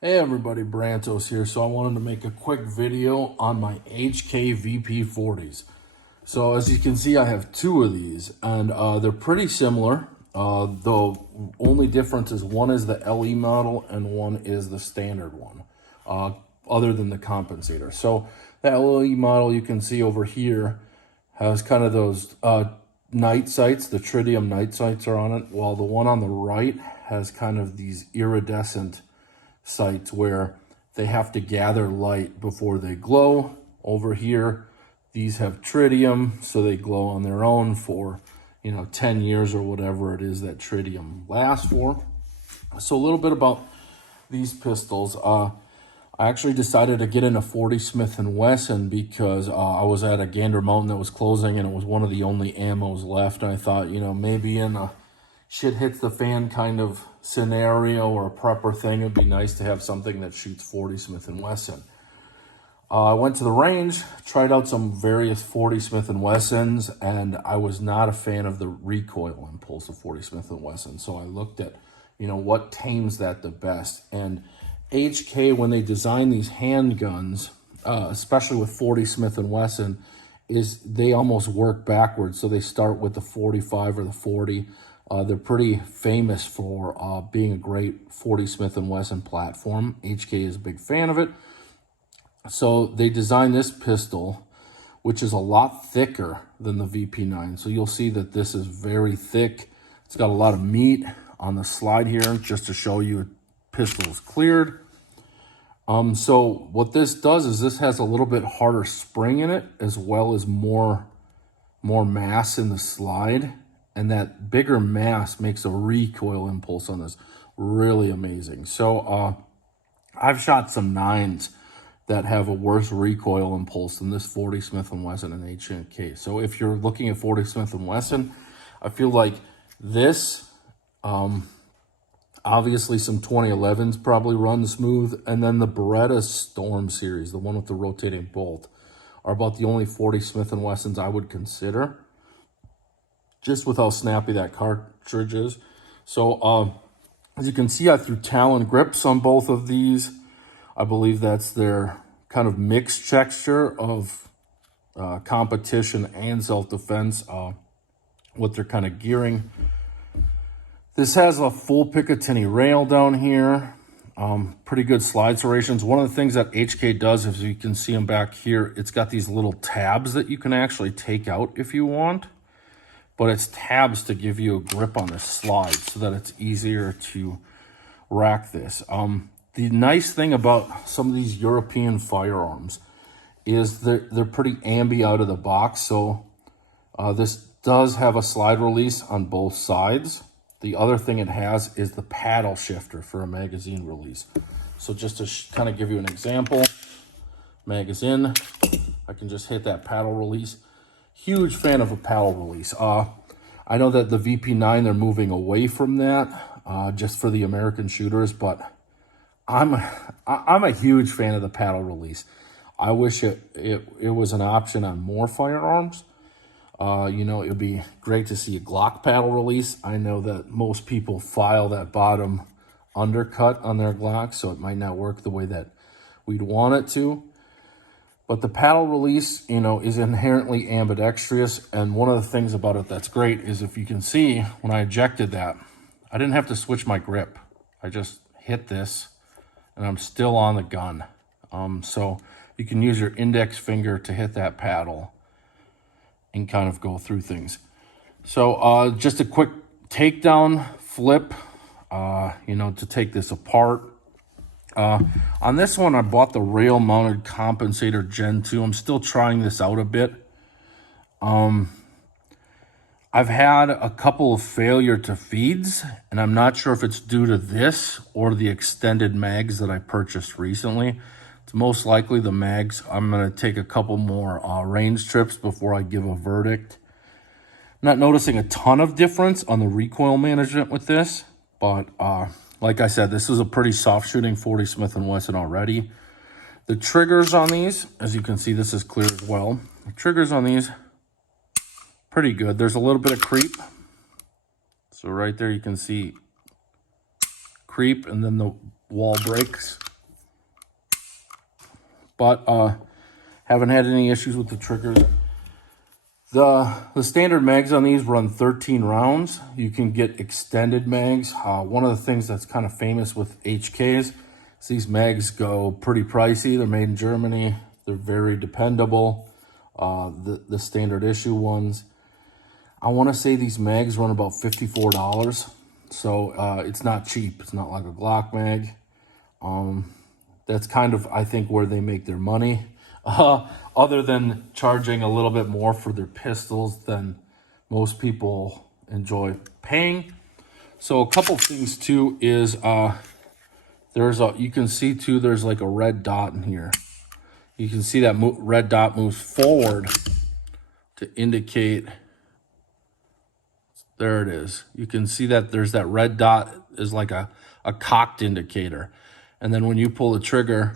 Hey everybody, Brantos here. So I wanted to make a quick video on my HK VP40s. So as you can see, I have two of these and they're pretty similar. The only difference is one is the LE model and one is the standard one, other than the compensator. So the LE model you can see over here has kind of those night sights, the tritium night sights are on it, while the one on the right has kind of these iridescent sights where they have to gather light before they glow. Over here, these have tritium, so they glow on their own for 10 years or whatever it is that tritium lasts for. So a little bit about these pistols. I actually decided to get in a 40 Smith & Wesson because I was at a Gander Mountain that was closing and it was one of the only ammos left, and I thought, maybe in a shit hits the fan kind of scenario or a prepper thing, it'd be nice to have something that shoots 40 Smith & Wesson. I went to the range, tried out some various 40 Smith & Wessons, and I was not a fan of the recoil impulse of 40 Smith & Wesson. So I looked at, what tames that the best. And HK, when they design these handguns, especially with 40 Smith & Wesson, is they almost work backwards. So they start with the 45 or the 40. They're pretty famous for being a great 40 Smith & Wesson platform. HK is a big fan of it. So they designed this pistol, which is a lot thicker than the VP9. So you'll see that this is very thick. It's got a lot of meat on the slide here, just to show you a pistol is cleared. So what this does is this has a little bit harder spring in it, as well as more mass in the slide. And that bigger mass makes a recoil impulse on this really amazing. So I've shot some 9s that have a worse recoil impulse than this 40 Smith & Wesson and HK. So if you're looking at 40 Smith & Wesson, I feel like this, obviously some 2011s probably run smooth, and then the Beretta Storm series, the one with the rotating bolt, are about the only 40 Smith & Wessons I would consider, just with how snappy that cartridge is. So as you can see, I threw Talon grips on both of these. I believe that's their kind of mixed texture of competition and self-defense, what they're kind of gearing. This has a full Picatinny rail down here. Pretty good slide serrations. One of the things that HK does, as you can see them back here, it's got these little tabs that you can actually take out if you want. But it's tabs to give you a grip on the slide so that it's easier to rack this. The nice thing about some of these European firearms is they're pretty ambi out of the box. So this does have a slide release on both sides. The other thing it has is the paddle shifter for a magazine release. So just to kind of give you an example, magazine, I can just hit that paddle release. Huge fan of a paddle release. I know that the VP9, they're moving away from that just for the American shooters, but I'm a huge fan of the paddle release. I wish it was an option on more firearms. It would be great to see a Glock paddle release. I know that most people file that bottom undercut on their Glock, so it might not work the way that we'd want it to. But the paddle release, is inherently ambidextrous. And one of the things about it that's great is, if you can see, when I ejected that, I didn't have to switch my grip. I just hit this and I'm still on the gun. So you can use your index finger to hit that paddle and kind of go through things. So just a quick takedown flip, to take this apart. On this one, I bought the rail mounted compensator Gen 2. I'm still trying this out a bit. I've had a couple of failure to feeds, and I'm not sure if it's due to this or the extended mags that I purchased recently. It's most likely the mags. I'm going to take a couple more range trips before I give a verdict. I'm not noticing a ton of difference on the recoil management with this, but like I said, this is a pretty soft shooting 40 Smith & Wesson already. The triggers on these, as you can see, this is clear as well. The triggers on these, pretty good. There's a little bit of creep. So right there you can see creep, and then the wall breaks. but haven't had any issues with the triggers. The standard mags on these run 13 rounds. You can get extended mags. One of the things that's kind of famous with HKs is these mags go pretty pricey. They're made in Germany. They're very dependable. The standard issue ones, I want to say these mags run about $54. So it's not cheap. It's not like a Glock mag. That's kind of, I think, where they make their money. Other than charging a little bit more for their pistols than most people enjoy paying. So a couple things too is you can see too, there's like a red dot in here. You can see that red dot moves forward to indicate, there it is. You can see that there's that red dot is like a cocked indicator. And then when you pull the trigger,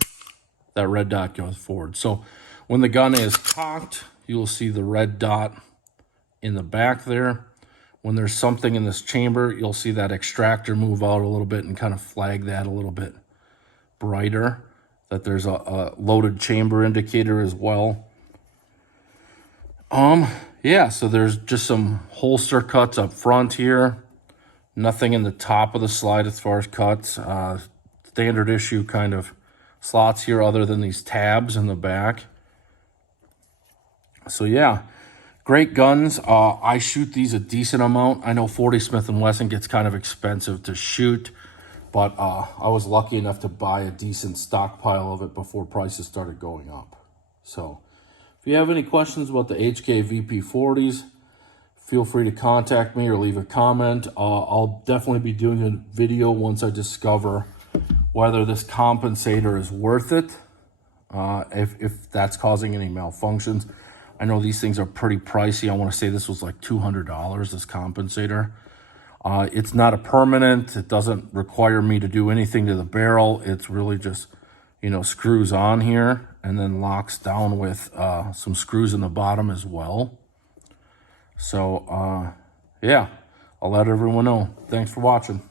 that red dot goes forward. So when the gun is cocked, you'll see the red dot in the back there. When there's something in this chamber, you'll see that extractor move out a little bit and kind of flag that a little bit brighter, that there's a loaded chamber indicator as well. Yeah, so there's just some holster cuts up front here. Nothing in the top of the slide as far as cuts. Standard issue kind of slots here other than these tabs in the back. So yeah, great guns. I shoot these a decent amount. I know 40 Smith & Wesson gets kind of expensive to shoot, but I was lucky enough to buy a decent stockpile of it before prices started going up. So if you have any questions about the HK VP40s, feel free to contact me or leave a comment. I'll definitely be doing a video once I discover whether this compensator is worth it, if that's causing any malfunctions. I know these things are pretty pricey. I want to say this was like $200, this compensator. It's not a permanent. It doesn't require me to do anything to the barrel. It's really just, you know, screws on here and then locks down with some screws in the bottom as well. So, yeah, I'll let everyone know. Thanks for watching.